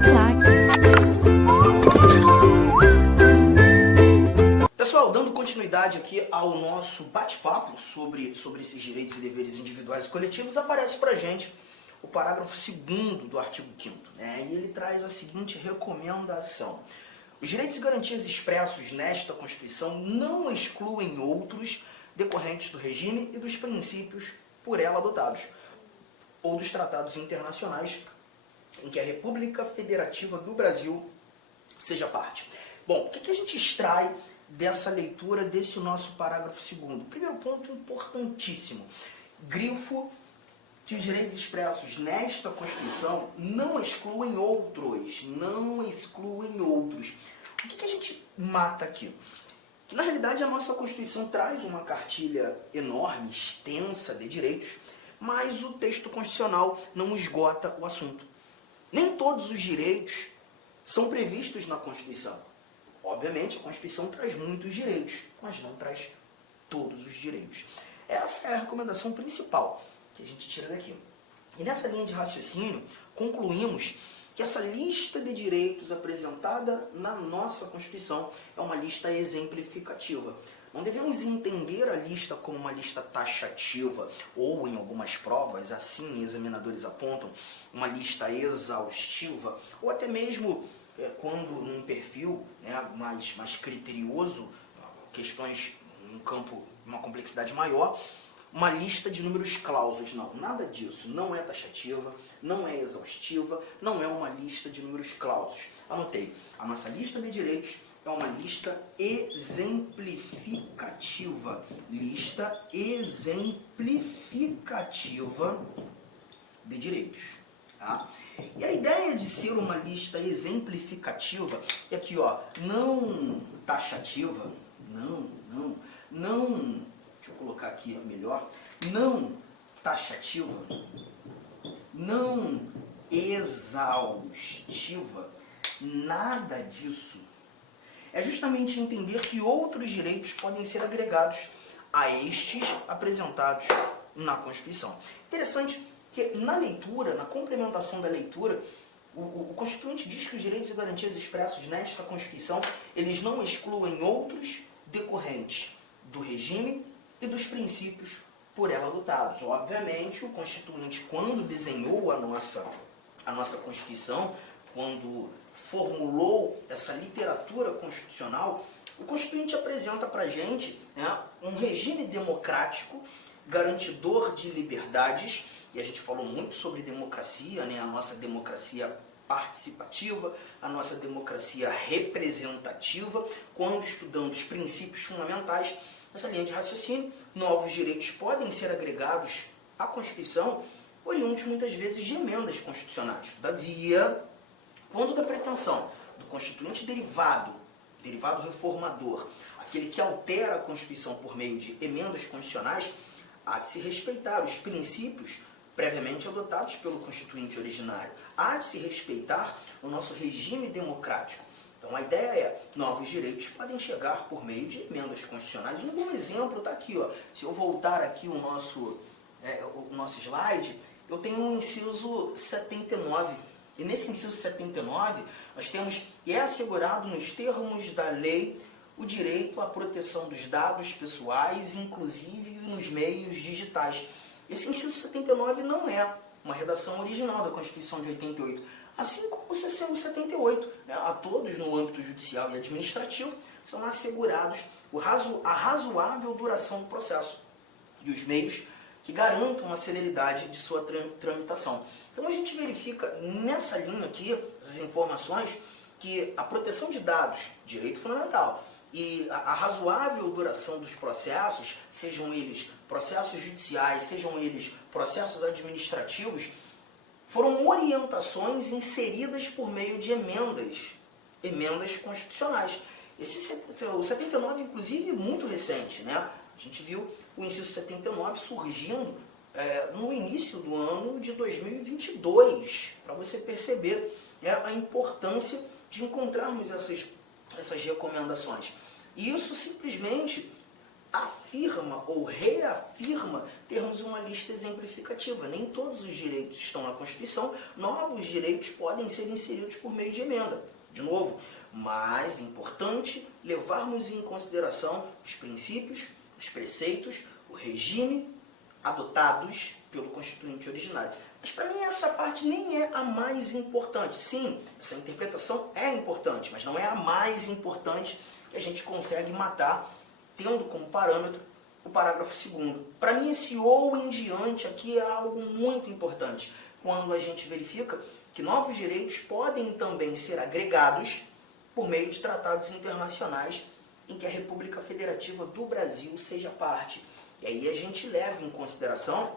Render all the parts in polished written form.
Uniclac. Pessoal, dando continuidade aqui ao nosso bate-papo sobre esses direitos e deveres individuais e coletivos, aparece pra gente o parágrafo 2º do artigo 5º, né? E ele traz a seguinte recomendação. Os direitos e garantias expressos nesta Constituição não excluem outros decorrentes do regime e dos princípios por ela adotados, ou dos tratados internacionais em que a República Federativa do Brasil seja parte. Bom, o que a gente extrai dessa leitura desse nosso parágrafo 2º? Primeiro ponto importantíssimo. Grifo de direitos expressos nesta Constituição não excluem outros. Não excluem outros. O que a gente mata aqui? Que, na realidade, a nossa Constituição traz uma cartilha enorme, extensa de direitos, mas o texto constitucional não esgota o assunto. Nem todos os direitos são previstos na Constituição. Obviamente, a Constituição traz muitos direitos, mas não traz todos os direitos. Essa é a recomendação principal que a gente tira daqui. E nessa linha de raciocínio, concluímos que essa lista de direitos apresentada na nossa Constituição é uma lista exemplificativa. Não devemos entender a lista como uma lista taxativa ou, em algumas provas, assim examinadores apontam, uma lista exaustiva, ou até mesmo quando num perfil, né, mais criterioso, questões num campo, uma complexidade maior, uma lista de números clausos. Não, nada disso. Não é taxativa, não é exaustiva, não é uma lista de números clausos. Anotei. A nossa lista de direitos é uma lista exemplificativa. Lista exemplificativa de direitos. Tá? E a ideia de ser uma lista exemplificativa é que, ó, não taxativa, não, deixa eu colocar aqui melhor, não taxativa, não exaustiva, nada disso. É justamente entender que outros direitos podem ser agregados a estes apresentados na Constituição. Interessante que na leitura, na complementação da leitura, o Constituinte diz que os direitos e garantias expressos nesta Constituição, eles não excluem outros decorrentes do regime e dos princípios por ela adotados. Obviamente, o Constituinte, quando desenhou a nossa Constituição, quando formulou essa literatura constitucional, o Constituinte apresenta para a gente, né, um regime democrático, garantidor de liberdades, e a gente falou muito sobre democracia, né, a nossa democracia participativa, a nossa democracia representativa, quando estudando os princípios fundamentais dessa linha de raciocínio, novos direitos podem ser agregados à Constituição, oriundos muitas vezes de emendas constitucionais. Todavia, quando da pretensão do Constituinte derivado reformador, aquele que altera a Constituição por meio de emendas constitucionais, há de se respeitar os princípios previamente adotados pelo Constituinte originário. Há de se respeitar o nosso regime democrático. Então a ideia é, novos direitos podem chegar por meio de emendas constitucionais. Um bom exemplo está aqui, ó. Se eu voltar aqui o nosso slide, eu tenho um inciso 79. E nesse inciso 79, nós temos que é assegurado nos termos da lei o direito à proteção dos dados pessoais, inclusive nos meios digitais. Esse inciso 79 não é uma redação original da Constituição de 88, assim como o 78. Né? A todos, no âmbito judicial e administrativo, são assegurados a razoável duração do processo e os meios que garantam a celeridade de sua tramitação. Então a gente verifica nessa linha aqui, essas informações, que a proteção de dados, direito fundamental, e a razoável duração dos processos, sejam eles processos judiciais, sejam eles processos administrativos, foram orientações inseridas por meio de emendas constitucionais. O 79, inclusive, muito recente, né? A gente viu o inciso 79 surgindo no início do ano de 2022, para você perceber, né, a importância de encontrarmos essas recomendações. E isso simplesmente afirma ou reafirma termos uma lista exemplificativa. Nem todos os direitos estão na Constituição, novos direitos podem ser inseridos por meio de emenda. De novo, mais importante levarmos em consideração os princípios, os preceitos, o regime adotados pelo Constituinte originário. Mas para mim essa parte nem é a mais importante. Sim, essa interpretação é importante, mas não é a mais importante que a gente consegue matar tendo como parâmetro o parágrafo 2º. Para mim esse ou em diante aqui é algo muito importante, quando a gente verifica que novos direitos podem também ser agregados por meio de tratados internacionais em que a República Federativa do Brasil seja parte. E aí a gente leva em consideração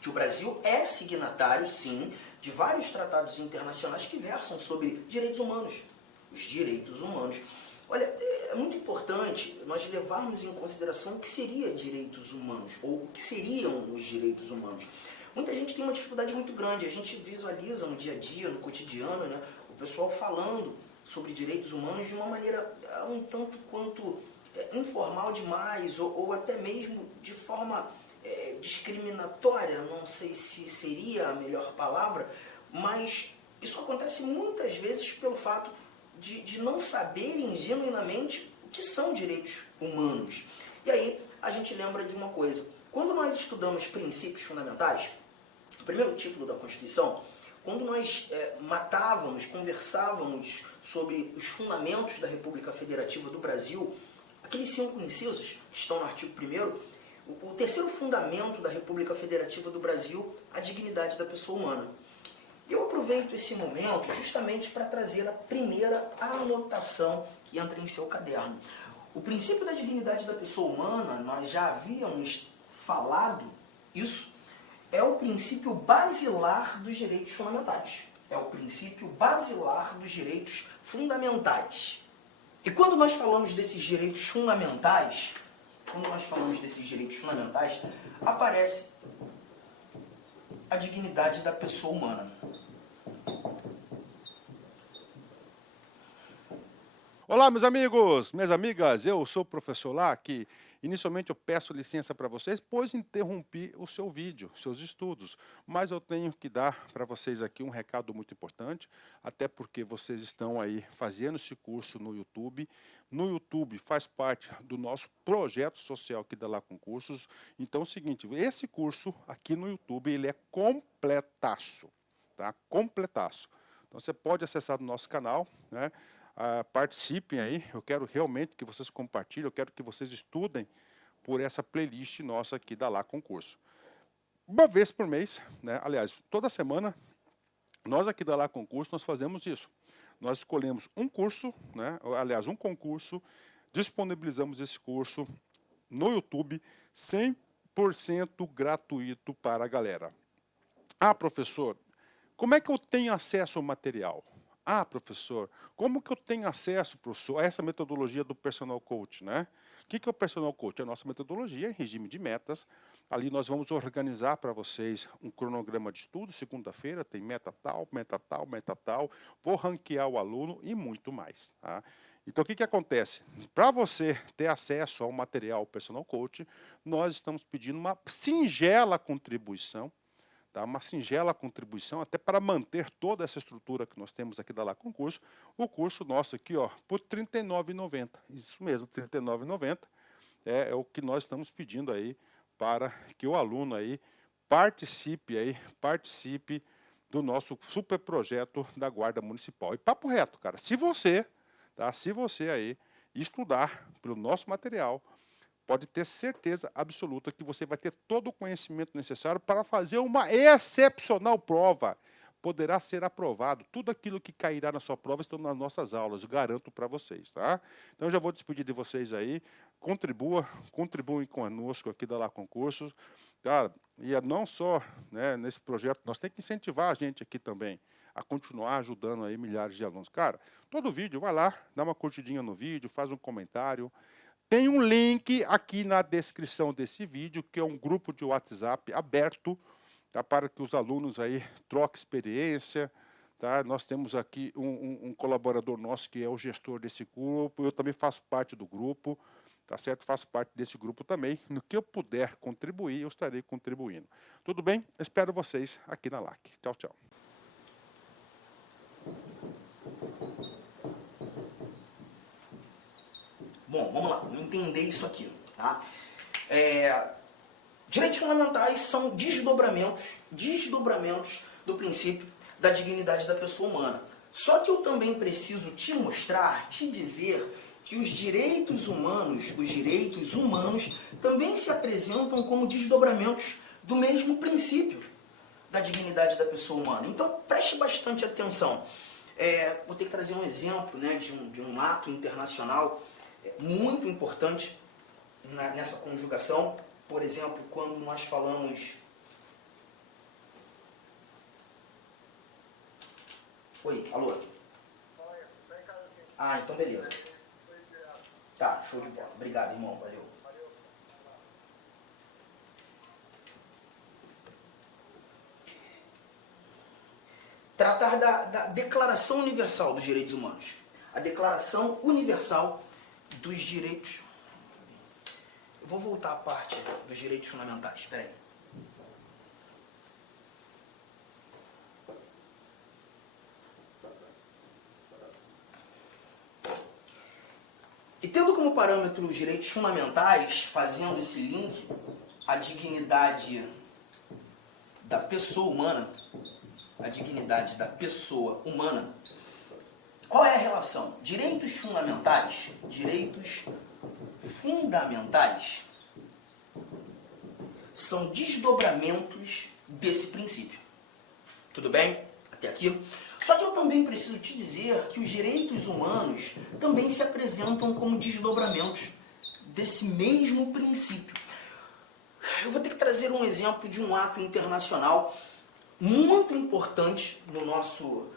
que o Brasil é signatário, sim, de vários tratados internacionais que versam sobre direitos humanos. Os direitos humanos. Olha, é muito importante nós levarmos em consideração o que seria direitos humanos, ou o que seriam os direitos humanos. Muita gente tem uma dificuldade muito grande, a gente visualiza no dia a dia, no cotidiano, né, o pessoal falando sobre direitos humanos de uma maneira um tanto quanto informal demais, ou até mesmo de forma discriminatória, não sei se seria a melhor palavra, mas isso acontece muitas vezes pelo fato de não saberem genuinamente o que são direitos humanos. E aí a gente lembra de uma coisa, quando nós estudamos princípios fundamentais, o primeiro título da Constituição, quando nós conversávamos sobre os fundamentos da República Federativa do Brasil, aqueles 5 incisos que estão no artigo 1º, o terceiro fundamento da República Federativa do Brasil, a dignidade da pessoa humana. Eu aproveito esse momento justamente para trazer a primeira anotação que entra em seu caderno. O princípio da dignidade da pessoa humana, nós já havíamos falado isso, é o princípio basilar dos direitos fundamentais. É o princípio basilar dos direitos fundamentais. E quando nós falamos desses direitos fundamentais, aparece a dignidade da pessoa humana. Olá, meus amigos, minhas amigas, eu sou o professor Lá, que inicialmente eu peço licença para vocês, pois interrompi o seu vídeo, seus estudos, mas eu tenho que dar para vocês aqui um recado muito importante, até porque vocês estão aí fazendo esse curso no YouTube. No YouTube faz parte do nosso projeto social aqui da Lá Concursos. Então é o seguinte, esse curso aqui no YouTube, ele é completaço, tá? Completaço. Então você pode acessar o nosso canal, né? Participem aí, eu quero realmente que vocês compartilhem, eu quero que vocês estudem por essa playlist nossa aqui da Lá Concurso. Uma vez por mês, né? Aliás, toda semana, nós aqui da Lá Concurso, nós fazemos isso. Nós escolhemos um curso, né? Aliás, um concurso, disponibilizamos esse curso no YouTube, 100% gratuito para a galera. Ah, professor, como é que eu tenho acesso ao material? Ah, professor, como que eu tenho acesso, professor, a essa metodologia do Personal Coach, né? O que é o Personal Coach? É a nossa metodologia em regime de metas. Ali nós vamos organizar para vocês um cronograma de estudo. Segunda-feira tem meta tal, meta tal, meta tal. Vou ranquear o aluno e muito mais, tá? Então, o que acontece? Para você ter acesso ao material Personal Coach, nós estamos pedindo uma singela contribuição, tá? Uma singela contribuição, até para manter toda essa estrutura que nós temos aqui da Lá Concurso. O curso nosso aqui, ó, por R$ 39,90. Isso mesmo, R$ 39,90 é o que nós estamos pedindo aí para que o aluno aí participe do nosso super projeto da Guarda Municipal. E papo reto, cara, se você aí estudar pelo nosso material, pode ter certeza absoluta que você vai ter todo o conhecimento necessário para fazer uma excepcional prova. Poderá ser aprovado. Tudo aquilo que cairá na sua prova estão nas nossas aulas, eu garanto para vocês, tá? Então, já vou despedir de vocês aí. Contribuem conosco aqui da Lá Concursos. Tá? E não só, né, nesse projeto, nós temos que incentivar a gente aqui também a continuar ajudando aí milhares de alunos. Cara, todo vídeo, vai lá, dá uma curtidinha no vídeo, faz um comentário. Tem um link aqui na descrição desse vídeo, que é um grupo de WhatsApp aberto, tá, para que os alunos aí troquem experiência. Tá? Nós temos aqui um colaborador nosso que é o gestor desse grupo, eu também faço parte do grupo. tá certo? Faço parte desse grupo também. No que eu puder contribuir, eu estarei contribuindo. Tudo bem? Espero vocês aqui na LAC. Tchau, tchau. Bom, vamos lá, vamos entender isso aqui, tá? Direitos fundamentais são desdobramentos do princípio da dignidade da pessoa humana. Só que eu também preciso te mostrar, te dizer que os direitos humanos também se apresentam como desdobramentos do mesmo princípio da dignidade da pessoa humana. Então, preste bastante atenção. Vou ter que trazer um exemplo, né, de um ato internacional muito importante nessa conjugação. Por exemplo, quando nós falamos... Oi, alô? Ah, então beleza. Tá, show de bola. Obrigado, irmão. Valeu. Tratar da Declaração Universal dos Direitos Humanos. A Declaração Universal dos Direitos... Eu vou voltar à parte dos direitos fundamentais. Espera aí. E tendo como parâmetro os direitos fundamentais, fazendo esse link, a dignidade da pessoa humana, qual é a relação? Direitos fundamentais são desdobramentos desse princípio. Tudo bem? Até aqui? Só que eu também preciso te dizer que os direitos humanos também se apresentam como desdobramentos desse mesmo princípio. Eu vou ter que trazer um exemplo de um ato internacional muito importante no nosso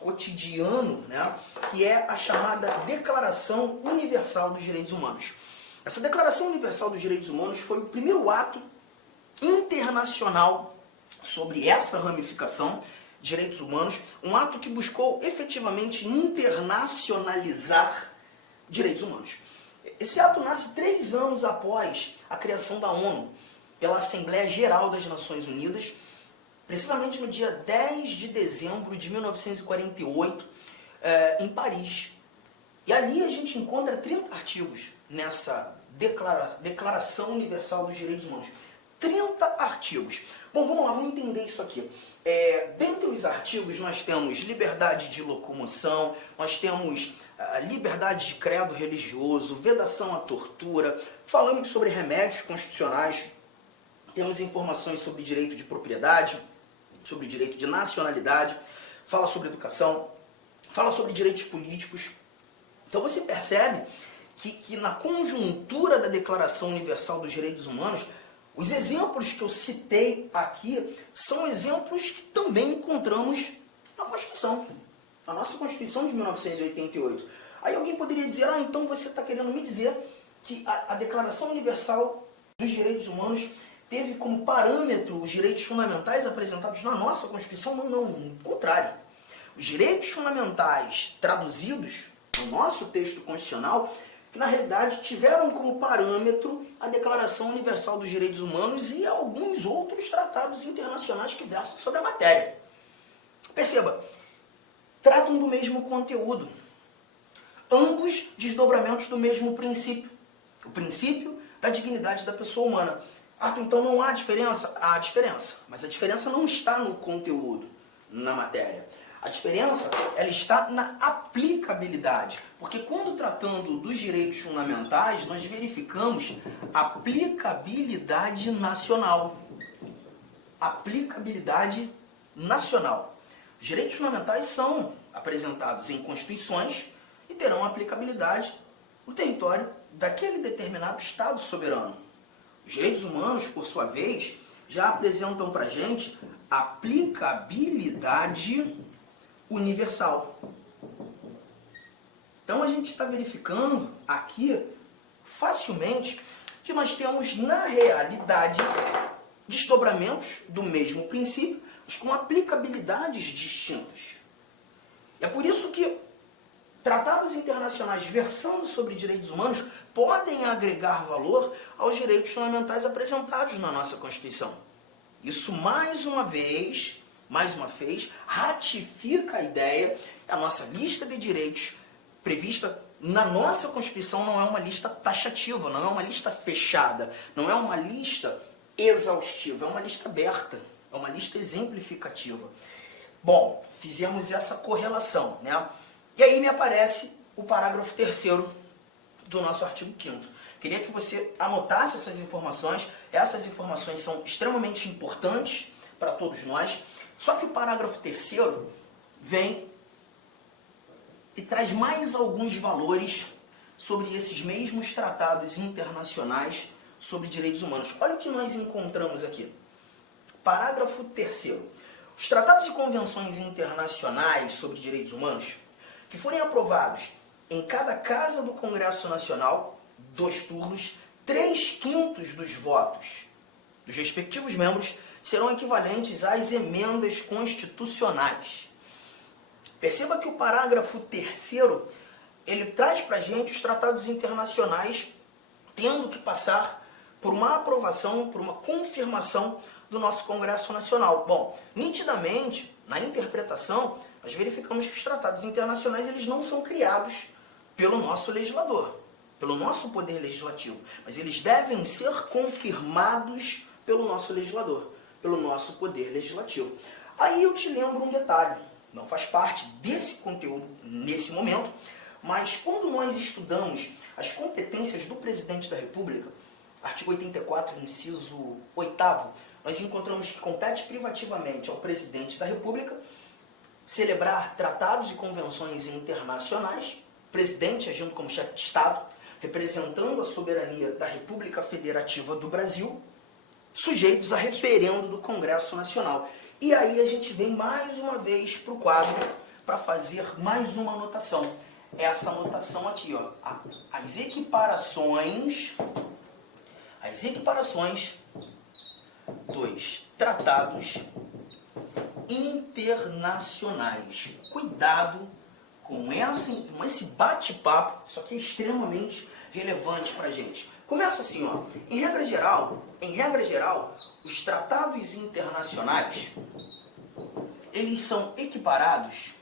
cotidiano, né, que é a chamada Declaração Universal dos Direitos Humanos. Essa Declaração Universal dos Direitos Humanos foi o primeiro ato internacional sobre essa ramificação de direitos humanos, um ato que buscou efetivamente internacionalizar direitos humanos. Esse ato nasce 3 anos após a criação da ONU, pela Assembleia Geral das Nações Unidas, precisamente no dia 10 de dezembro de 1948, em Paris. E ali a gente encontra 30 artigos nessa Declaração Universal dos Direitos Humanos. 30 artigos. Bom, vamos lá, vamos entender isso aqui. Dentre os artigos nós temos liberdade de locomoção, nós temos liberdade de credo religioso, vedação à tortura, falamos sobre remédios constitucionais, temos informações sobre direito de propriedade, sobre direito de nacionalidade, fala sobre educação, fala sobre direitos políticos. Então você percebe que na conjuntura da Declaração Universal dos Direitos Humanos, os exemplos que eu citei aqui são exemplos que também encontramos na Constituição, na nossa Constituição de 1988. Aí alguém poderia dizer, então você está querendo me dizer que a Declaração Universal dos Direitos Humanos teve como parâmetro os direitos fundamentais apresentados na nossa Constituição? Não, no contrário. Os direitos fundamentais traduzidos no nosso texto constitucional, que na realidade tiveram como parâmetro a Declaração Universal dos Direitos Humanos e alguns outros tratados internacionais que versam sobre a matéria. Perceba, tratam do mesmo conteúdo. Ambos desdobramentos do mesmo princípio. O princípio da dignidade da pessoa humana. Então não há diferença? Há diferença. Mas a diferença não está no conteúdo, na matéria. A diferença, ela está na aplicabilidade. Porque quando tratando dos direitos fundamentais, nós verificamos aplicabilidade nacional. Aplicabilidade nacional. Os direitos fundamentais são apresentados em constituições e terão aplicabilidade no território daquele determinado Estado soberano. Os direitos humanos, por sua vez, já apresentam para a gente aplicabilidade universal. Então a gente está verificando aqui facilmente que nós temos na realidade desdobramentos do mesmo princípio, mas com aplicabilidades distintas. É por isso que tratados internacionais internacionais versando sobre direitos humanos podem agregar valor aos direitos fundamentais apresentados na nossa Constituição. Isso, mais uma vez, ratifica a ideia que a nossa lista de direitos prevista na nossa Constituição não é uma lista taxativa, não é uma lista fechada, não é uma lista exaustiva, é uma lista aberta, é uma lista exemplificativa. Bom, fizemos essa correlação, né? E aí me aparece o parágrafo 3º do nosso artigo 5º. Queria que você anotasse essas informações são extremamente importantes para todos nós, só que o parágrafo 3º vem e traz mais alguns valores sobre esses mesmos tratados internacionais sobre direitos humanos. Olha o que nós encontramos aqui. Parágrafo 3º. Os tratados e convenções internacionais sobre direitos humanos que forem aprovados em cada casa do Congresso Nacional, 2 turnos, 3/5 dos votos dos respectivos membros serão equivalentes às emendas constitucionais. Perceba que o parágrafo 3º, ele traz para a gente os tratados internacionais tendo que passar por uma aprovação, por uma confirmação do nosso Congresso Nacional. Bom, nitidamente, na interpretação, nós verificamos que os tratados internacionais eles não são criados pelo nosso legislador, pelo nosso poder legislativo, mas eles devem ser confirmados pelo nosso legislador, pelo nosso poder legislativo. Aí eu te lembro um detalhe, não faz parte desse conteúdo nesse momento, mas quando nós estudamos as competências do Presidente da República, artigo 84, inciso 8º, nós encontramos que compete privativamente ao Presidente da República celebrar tratados e convenções internacionais, Presidente agindo como chefe de Estado, representando a soberania da República Federativa do Brasil, sujeitos a referendo do Congresso Nacional. E aí a gente vem mais uma vez para o quadro para fazer mais uma anotação. Essa anotação aqui, ó, as equiparações dos tratados internacionais. Cuidado com esse bate-papo, isso aqui é extremamente relevante para a gente. Começa assim, ó, em regra geral, os tratados internacionais, eles são equiparados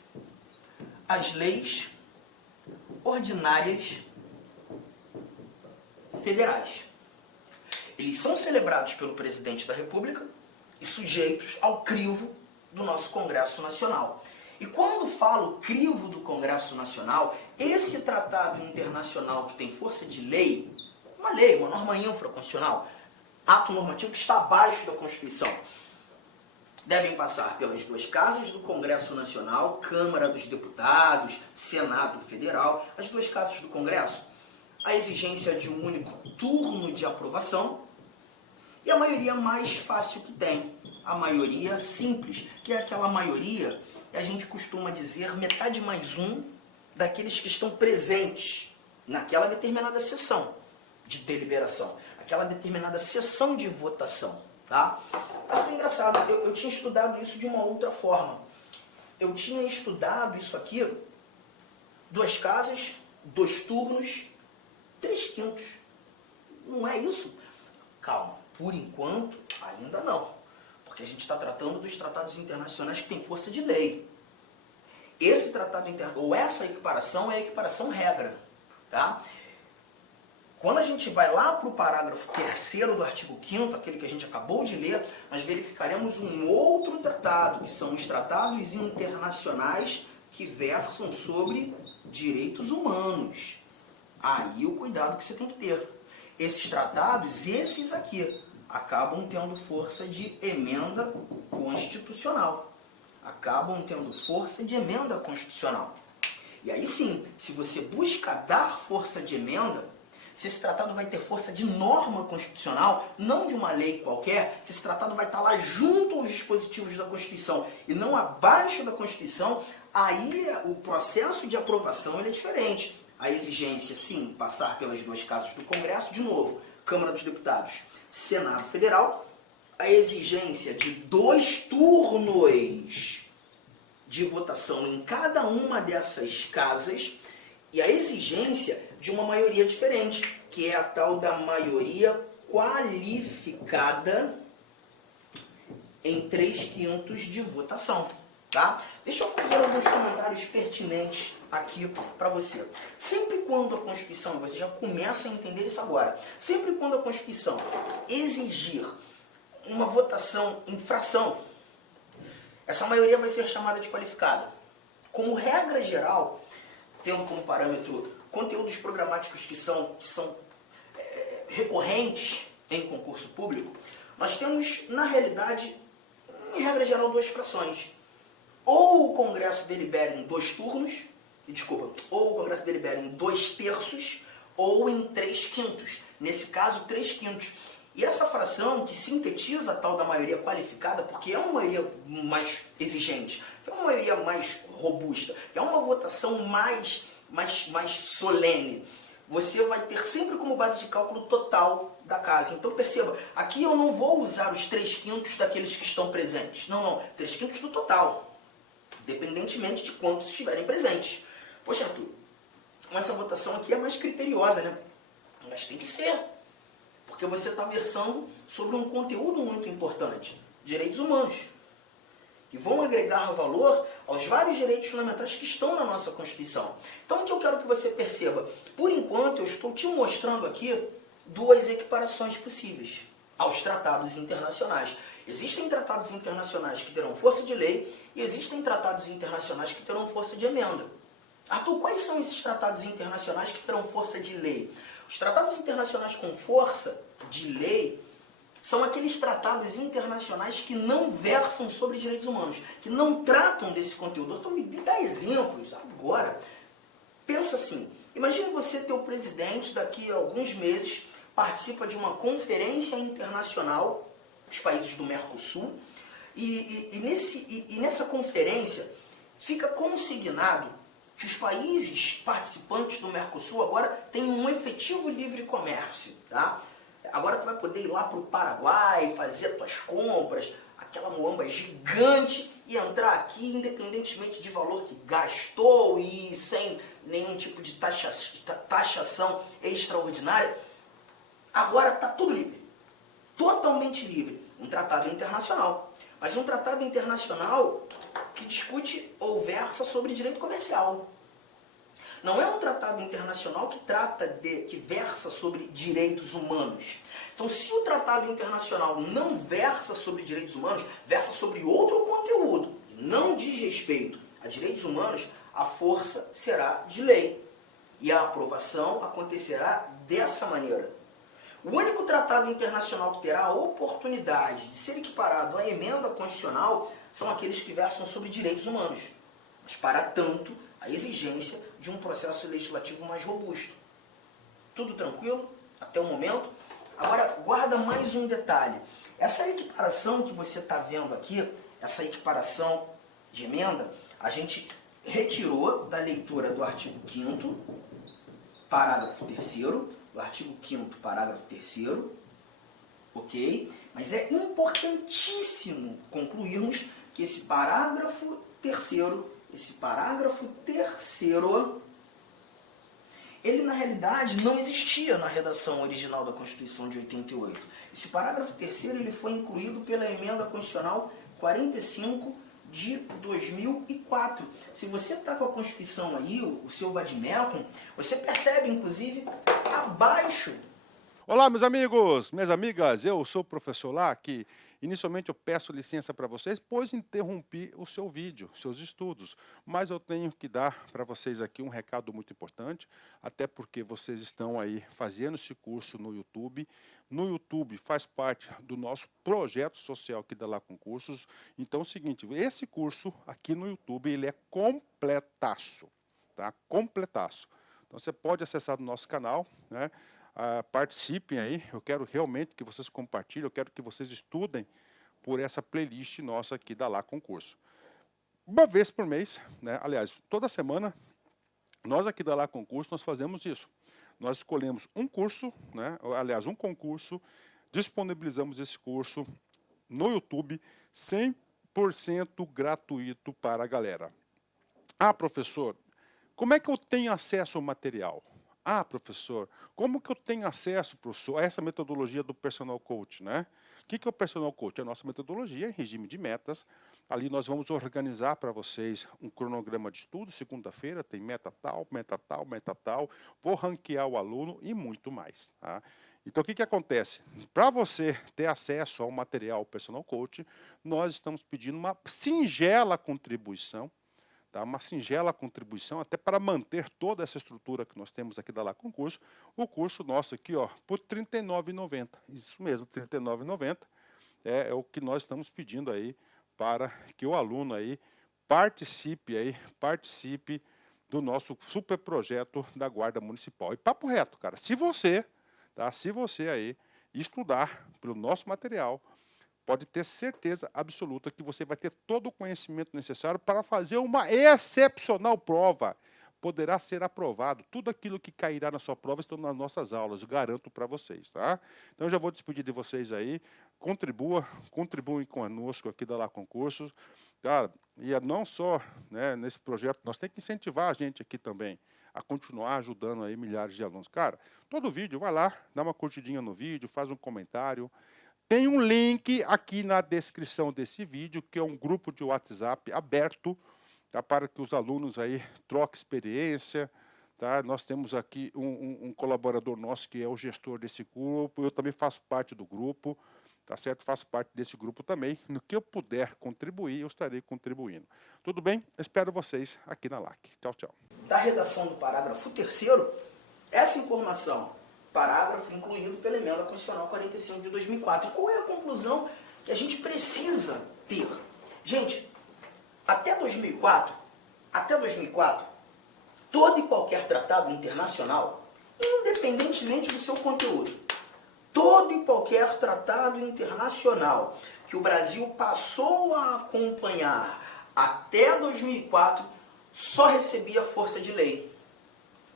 às leis ordinárias federais. Eles são celebrados pelo Presidente da República e sujeitos ao crivo do nosso Congresso Nacional. E quando falo crivo do Congresso Nacional, esse tratado internacional que tem força de lei, uma norma infraconstitucional, ato normativo que está abaixo da Constituição, devem passar pelas 2 casas do Congresso Nacional, Câmara dos Deputados, Senado Federal, as 2 casas do Congresso, a exigência de um único turno de aprovação e a maioria mais fácil que tem, a maioria simples, que é aquela maioria que a gente costuma dizer metade mais um daqueles que estão presentes naquela determinada sessão de deliberação, aquela determinada sessão de votação, tá? Mas é engraçado, eu tinha estudado isso de uma outra forma. Eu tinha estudado isso aqui, 2 casas, 2 turnos, 3/5. Não é isso? Calma, por enquanto, ainda não. Porque a gente está tratando dos tratados internacionais que têm força de lei. Esse tratado internacional, ou essa equiparação, é a equiparação regra, tá? Quando a gente vai lá para o parágrafo 3º do artigo 5º, aquele que a gente acabou de ler, nós verificaremos um outro tratado, que são os tratados internacionais que versam sobre direitos humanos. Aí o cuidado que você tem que ter. Esses tratados, esses aqui, acabam tendo força de emenda constitucional. E aí sim, se você busca dar força de emenda, se esse tratado vai ter força de norma constitucional, não de uma lei qualquer, se esse tratado vai estar lá junto aos dispositivos da Constituição e não abaixo da Constituição, aí o processo de aprovação ele é diferente. A exigência, sim, passar pelas 2 casas do Congresso, de novo, Câmara dos Deputados, Senado Federal, a exigência de 2 turnos de votação em cada uma dessas casas e a exigência de uma maioria diferente, que é a tal da maioria qualificada em 3/5 de votação. Tá? Deixa eu fazer alguns comentários pertinentes aqui para você. Sempre quando a Constituição, você já começa a entender isso agora, sempre quando a Constituição exigir uma votação em fração, essa maioria vai ser chamada de qualificada. Como regra geral, tendo como parâmetro conteúdos programáticos que são recorrentes em concurso público, nós temos, na realidade, em regra geral, duas frações. Ou o Congresso delibera em 2 turnos, ou o Congresso delibera em 2/3, ou em 3/5. Nesse caso, 3/5. E essa fração que sintetiza a tal da maioria qualificada, porque é uma maioria mais exigente, é uma maioria mais robusta, é uma votação mais solene, você vai ter sempre como base de cálculo total da casa. Então perceba, aqui eu não vou usar os 3/5 daqueles que estão presentes. Não, 3/5 do total, independentemente de quantos estiverem presentes. Poxa, Arthur, essa votação aqui é mais criteriosa, né? Mas tem que ser, porque você está versando sobre um conteúdo muito importante, direitos humanos, que vão agregar valor aos vários direitos fundamentais que estão na nossa Constituição. Então, o que eu quero que você perceba, por enquanto, eu estou te mostrando aqui 2 equiparações possíveis aos tratados internacionais. Existem tratados internacionais que terão força de lei e existem tratados internacionais que terão força de emenda. Arthur, quais são esses tratados internacionais que terão força de lei? Os tratados internacionais com força de lei são aqueles tratados internacionais que não versam sobre direitos humanos, que não tratam desse conteúdo. Então, me dá exemplos agora. Pensa assim, imagine você ter o presidente, daqui a alguns meses, participa de uma conferência internacional, os países do Mercosul, e nessa conferência fica consignado que os países participantes do Mercosul agora têm um efetivo livre comércio, tá? Agora tu vai poder ir lá para o Paraguai, fazer tuas compras, aquela muamba gigante, e entrar aqui independentemente de valor que gastou e sem nenhum tipo de taxação extraordinária. Agora está tudo livre, totalmente livre. Um tratado internacional, mas um tratado internacional que discute ou versa sobre direito comercial. Não é um tratado internacional que versa sobre direitos humanos. Então, se o tratado internacional não versa sobre direitos humanos, versa sobre outro conteúdo, não diz respeito a direitos humanos, a força será de lei. E a aprovação acontecerá dessa maneira. O único tratado internacional que terá a oportunidade de ser equiparado à emenda constitucional são aqueles que versam sobre direitos humanos. Mas, para tanto, a exigência de um processo legislativo mais robusto. Tudo tranquilo até o momento? Agora, guarda mais um detalhe. Essa equiparação que você está vendo aqui, essa equiparação de emenda, a gente retirou da leitura do artigo 5º, parágrafo 3º, do artigo 5º, parágrafo 3º, ok? Mas é importantíssimo concluirmos que esse parágrafo 3º, ele na realidade não existia na redação original da Constituição de 88. Esse parágrafo 3º ele foi incluído pela emenda constitucional 45 de 2004. Se você está com a Constituição aí, o seu vademecum, você percebe inclusive abaixo. Olá, meus amigos, minhas amigas, eu sou o professor Lá, que inicialmente eu peço licença para vocês, pois interrompi o seu vídeo, seus estudos, mas eu tenho que dar para vocês aqui um recado muito importante, até porque vocês estão aí fazendo esse curso no YouTube. No YouTube faz parte do nosso projeto social que dá lá concursos. Então é o seguinte, esse curso aqui no YouTube, ele é completaço, tá? Completaço. Então você pode acessar no nosso canal, né? Participem aí, eu quero realmente que vocês compartilhem, eu quero que vocês estudem por essa playlist nossa aqui da Lá Concurso. Uma vez por mês, né? Aliás, toda semana, nós aqui da Lá Concurso, nós fazemos isso. Nós escolhemos um curso, né? Aliás, um concurso, disponibilizamos esse curso no YouTube, 100% gratuito para a galera. Ah, professor, Como é que eu tenho acesso ao material? Ah, professor, como que eu tenho acesso, professor, a essa metodologia do personal coach, né? O que é o personal coach? É a nossa metodologia em regime de metas. Ali nós vamos organizar para vocês um cronograma de estudo. Segunda-feira tem meta tal, meta tal, meta tal. Vou ranquear o aluno e muito mais. Tá? Então, o que acontece? Para você ter acesso ao material personal coach, nós estamos pedindo uma singela contribuição, tá? Uma singela contribuição, até para manter toda essa estrutura que nós temos aqui da Lá Concurso. O curso nosso aqui, ó, por R$ 39,90. Isso mesmo, R$ 39,90 é o que nós estamos pedindo aí para que o aluno aí participe do nosso super projeto da Guarda Municipal. E papo reto, cara, se você aí estudar pelo nosso material, pode ter certeza absoluta que você vai ter todo o conhecimento necessário para fazer uma excepcional prova. Poderá ser aprovado. Tudo aquilo que cairá na sua prova estão nas nossas aulas, eu garanto para vocês, tá? Então, já vou despedir de vocês aí. Contribuem conosco aqui da Lá Concursos. Cara, e não só, né, nesse projeto, nós temos que incentivar a gente aqui também a continuar ajudando aí milhares de alunos. Cara, todo vídeo, vai lá, dá uma curtidinha no vídeo, faz um comentário. Tem um link aqui na descrição desse vídeo, que é um grupo de WhatsApp aberto, tá, para que os alunos aí troquem experiência. Tá? Nós temos aqui um colaborador nosso que é o gestor desse grupo, eu também faço parte do grupo, tá certo? Faço parte desse grupo também. No que eu puder contribuir, eu estarei contribuindo. Tudo bem? Espero vocês aqui na LAC. Tchau, tchau. Da redação do parágrafo 3º, essa informação, parágrafo incluído pela emenda constitucional 45 de 2004. E qual é a conclusão que a gente precisa ter? Gente, até 2004, todo e qualquer tratado internacional, independentemente do seu conteúdo, todo e qualquer tratado internacional que o Brasil passou a acompanhar até 2004 só recebia força de lei.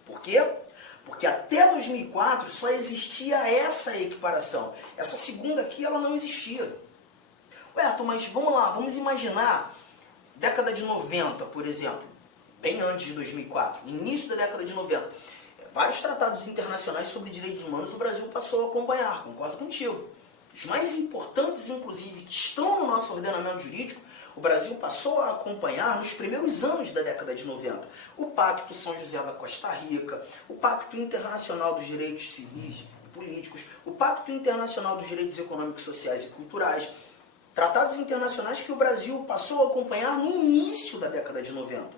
Por quê? Porque até 2004 só existia essa equiparação. Essa segunda aqui, ela não existia. Ué, Arthur, mas vamos lá, vamos imaginar década de 90, por exemplo, bem antes de 2004, início da década de 90, vários tratados internacionais sobre direitos humanos o Brasil passou a acompanhar, concordo contigo. Os mais importantes, inclusive, que estão no nosso ordenamento jurídico, o Brasil passou a acompanhar nos primeiros anos da década de 90. O Pacto São José da Costa Rica, o Pacto Internacional dos Direitos Civis e Políticos, o Pacto Internacional dos Direitos Econômicos, Sociais e Culturais, tratados internacionais que o Brasil passou a acompanhar no início da década de 90.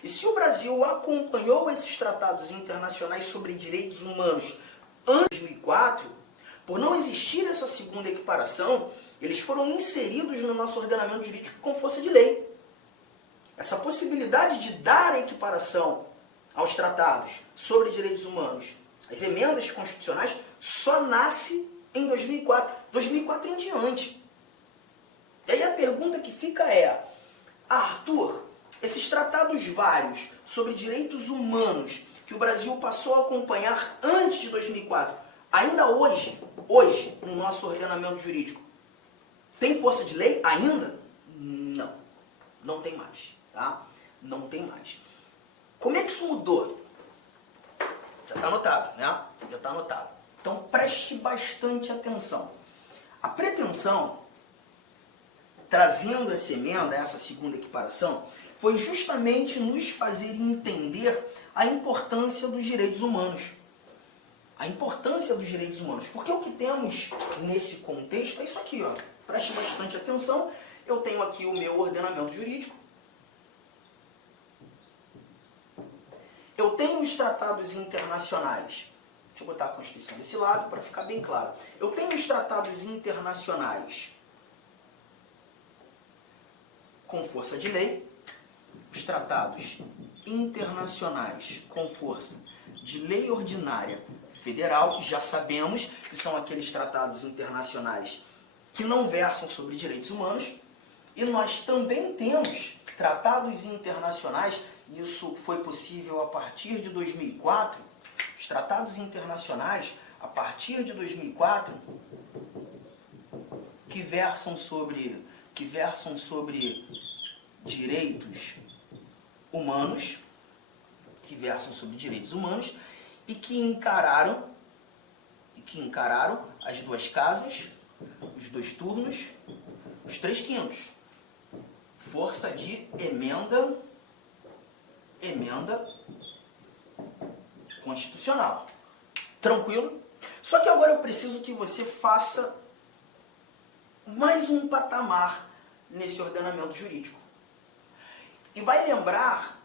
E se o Brasil acompanhou esses tratados internacionais sobre direitos humanos antes de 2004, por não existir essa segunda equiparação, eles foram inseridos no nosso ordenamento jurídico com força de lei. Essa possibilidade de dar a equiparação aos tratados sobre direitos humanos, as emendas constitucionais, só nasce em 2004. 2004 em diante. E aí a pergunta que fica é, Arthur, esses tratados vários sobre direitos humanos que o Brasil passou a acompanhar antes de 2004, ainda hoje, no nosso ordenamento jurídico, tem força de lei ainda? Não. Não tem mais. Tá? Não tem mais. Como é que isso mudou? Já está anotado, né? Já está anotado. Então preste bastante atenção. A pretensão, trazendo essa emenda, essa segunda equiparação, foi justamente nos fazer entender a importância dos direitos humanos. A importância dos direitos humanos. Porque o que temos nesse contexto é isso aqui, ó. Preste bastante atenção. Eu tenho aqui o meu ordenamento jurídico. Eu tenho os tratados internacionais. Deixa eu botar a Constituição desse lado para ficar bem claro. Eu tenho os tratados internacionais com força de lei. Os tratados internacionais com força de lei ordinária federal, já sabemos que são aqueles tratados internacionais que não versam sobre direitos humanos, e nós também temos tratados internacionais, isso foi possível a partir de 2004, os tratados internacionais, a partir de 2004, que versam sobre direitos humanos, que versam sobre direitos humanos e que encararam as duas casas, os dois turnos, os 3/5. Força de emenda constitucional. Tranquilo? Só que agora eu preciso que você faça mais um patamar nesse ordenamento jurídico. E vai lembrar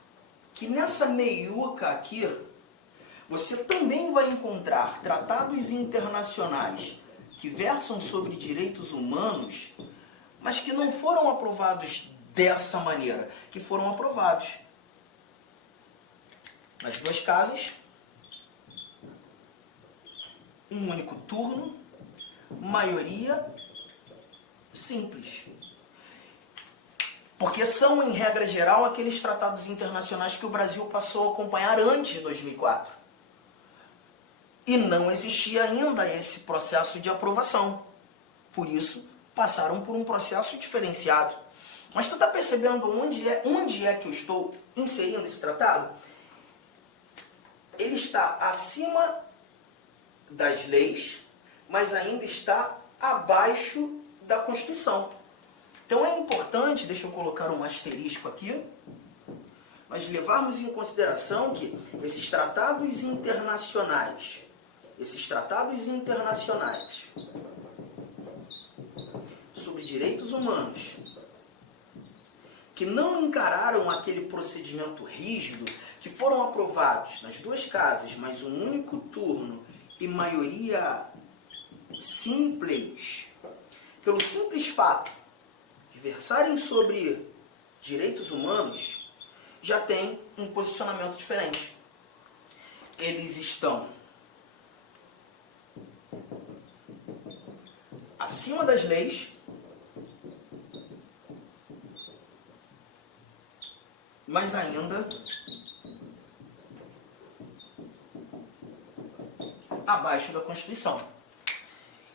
que nessa meiuca aqui, você também vai encontrar tratados internacionais que versam sobre direitos humanos, mas que não foram aprovados dessa maneira, que foram aprovados nas duas casas, um único turno, maioria simples. Porque são, em regra geral, aqueles tratados internacionais que o Brasil passou a acompanhar antes de 2004. E não existia ainda esse processo de aprovação. Por isso, passaram por um processo diferenciado. Mas tu está percebendo onde é que eu estou inserindo esse tratado? Ele está acima das leis, mas ainda está abaixo da Constituição. Então é importante, deixa eu colocar um asterisco aqui, nós levarmos em consideração que esses tratados internacionais sobre direitos humanos, que não encararam aquele procedimento rígido, que foram aprovados nas duas casas, mas um único turno e maioria simples, pelo simples fato de versarem sobre direitos humanos, já tem um posicionamento diferente. Eles estão acima das leis, mas ainda abaixo da Constituição.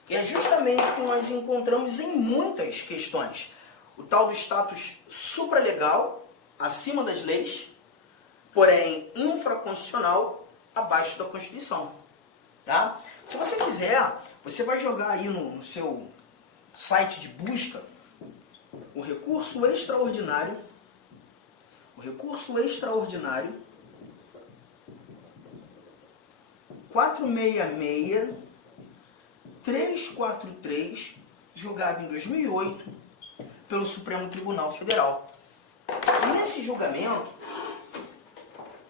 E é justamente o que nós encontramos em muitas questões. O tal do status supralegal, acima das leis, porém infraconstitucional, abaixo da Constituição. Tá? Se você quiser, você vai jogar aí no seu site de busca o recurso extraordinário 466-343, julgado em 2008 pelo Supremo Tribunal Federal. E nesse julgamento,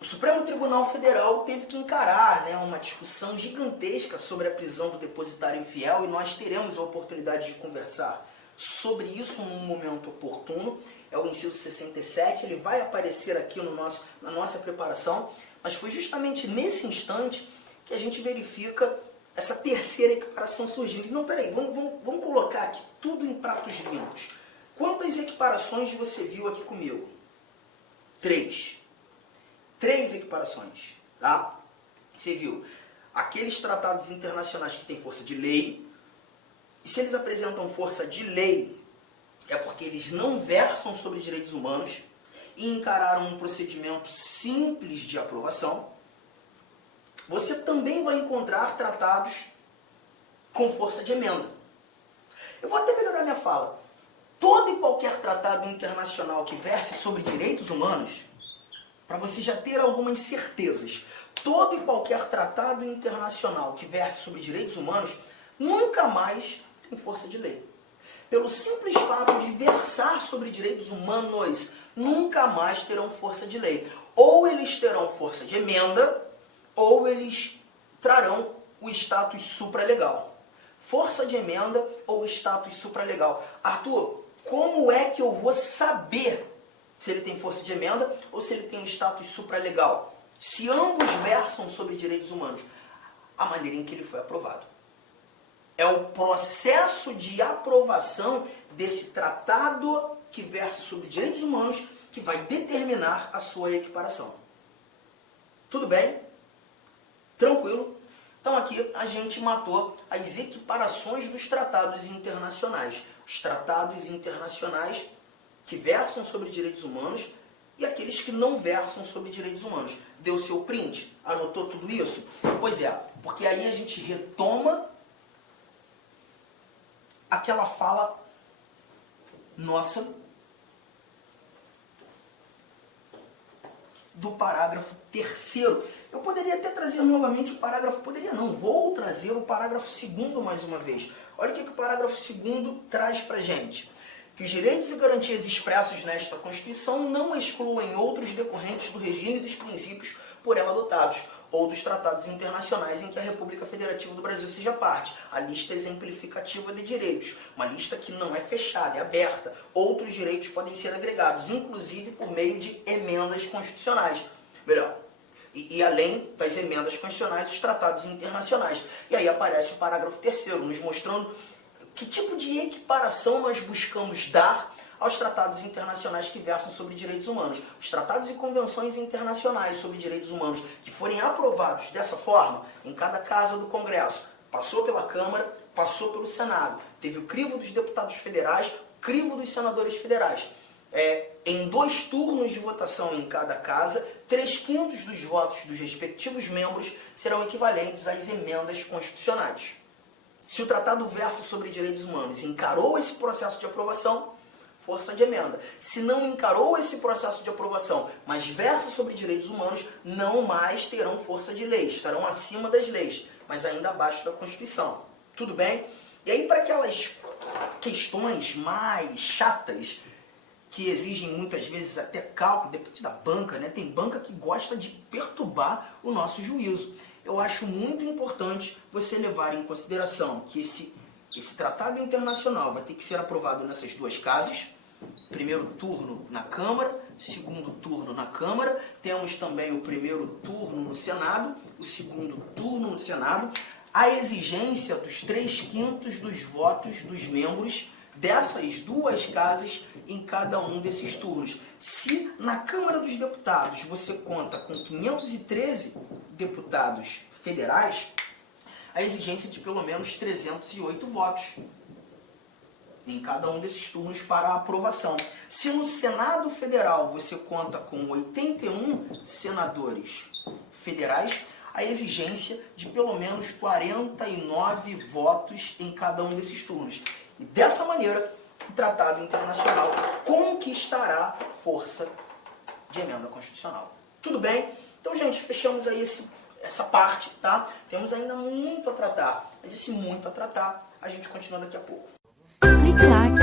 o Supremo Tribunal Federal teve que encarar uma discussão gigantesca sobre a prisão do depositário infiel, e nós teremos a oportunidade de conversar sobre isso num momento oportuno. É o inciso 67, ele vai aparecer aqui na nossa preparação, mas foi justamente nesse instante que a gente verifica essa terceira equiparação surgindo. Não, peraí, vamos colocar aqui tudo em pratos limpos. Quantas equiparações você viu aqui comigo? 3 equiparações, tá? Você viu aqueles tratados internacionais que têm força de lei, e se eles apresentam força de lei, é porque eles não versam sobre direitos humanos e encararam um procedimento simples de aprovação. Você também vai encontrar tratados com força de emenda. Eu vou até melhorar minha fala. Todo e qualquer tratado internacional que verse sobre direitos humanos, para você já ter algumas certezas, todo e qualquer tratado internacional que verse sobre direitos humanos nunca mais tem força de lei. Pelo simples fato de versar sobre direitos humanos, nunca mais terão força de lei. Ou eles terão força de emenda, ou eles trarão o status supralegal. Força de emenda ou status supralegal. Arthur, como é que eu vou saber se ele tem força de emenda ou se ele tem um status supralegal? Se ambos versam sobre direitos humanos, a maneira em que ele foi aprovado. É o processo de aprovação desse tratado que versa sobre direitos humanos que vai determinar a sua equiparação. Tudo bem? Tranquilo? Então aqui a gente matou as equiparações dos tratados internacionais. Os tratados internacionais que versam sobre direitos humanos e aqueles que não versam sobre direitos humanos. Deu seu print? Anotou tudo isso? Pois é, porque aí a gente retoma aquela fala nossa do parágrafo 3º. Eu poderia até trazer novamente o parágrafo, poderia não, vou trazer o parágrafo 2º mais uma vez. Olha o que o parágrafo 2º traz pra gente. Que os direitos e garantias expressos nesta Constituição não excluem outros decorrentes do regime e dos princípios por ela adotados, ou dos tratados internacionais em que a República Federativa do Brasil seja parte. A lista exemplificativa de direitos, uma lista que não é fechada, é aberta. Outros direitos podem ser agregados, inclusive por meio de emendas constitucionais. Melhor, e além das emendas constitucionais, os tratados internacionais. E aí aparece o parágrafo 3º, nos mostrando que tipo de equiparação nós buscamos dar aos tratados internacionais que versam sobre direitos humanos. Os tratados e convenções internacionais sobre direitos humanos que forem aprovados dessa forma, em cada casa do Congresso, passou pela Câmara, passou pelo Senado, teve o crivo dos deputados federais, crivo dos senadores federais. Em 2 turnos de votação em cada casa, 3/5 dos votos dos respectivos membros serão equivalentes às emendas constitucionais. Se o tratado versa sobre direitos humanos encarou esse processo de aprovação, força de emenda. Se não encarou esse processo de aprovação, mas versa sobre direitos humanos, não mais terão força de lei, estarão acima das leis, mas ainda abaixo da Constituição. Tudo bem? E aí, para aquelas questões mais chatas, que exigem muitas vezes até cálculo, depende da banca, né? Tem banca que gosta de perturbar o nosso juízo. Eu acho muito importante você levar em consideração que esse tratado internacional vai ter que ser aprovado nessas 2 casas. Primeiro turno na Câmara, segundo turno na Câmara. Temos também o primeiro turno no Senado, o segundo turno no Senado. A exigência dos 3/5 dos votos dos membros dessas 2 casas em cada um desses turnos. Se na Câmara dos Deputados você conta com 513 deputados federais, a exigência de pelo menos 308 votos em cada um desses turnos para a aprovação. Se no Senado Federal você conta com 81 senadores federais, a exigência de pelo menos 49 votos em cada um desses turnos. E dessa maneira, o Tratado Internacional conquistará força de emenda constitucional. Tudo bem? Então, gente, fechamos aí essa parte, tá? Temos ainda muito a tratar, mas esse muito a tratar, a gente continua daqui a pouco. Clique like.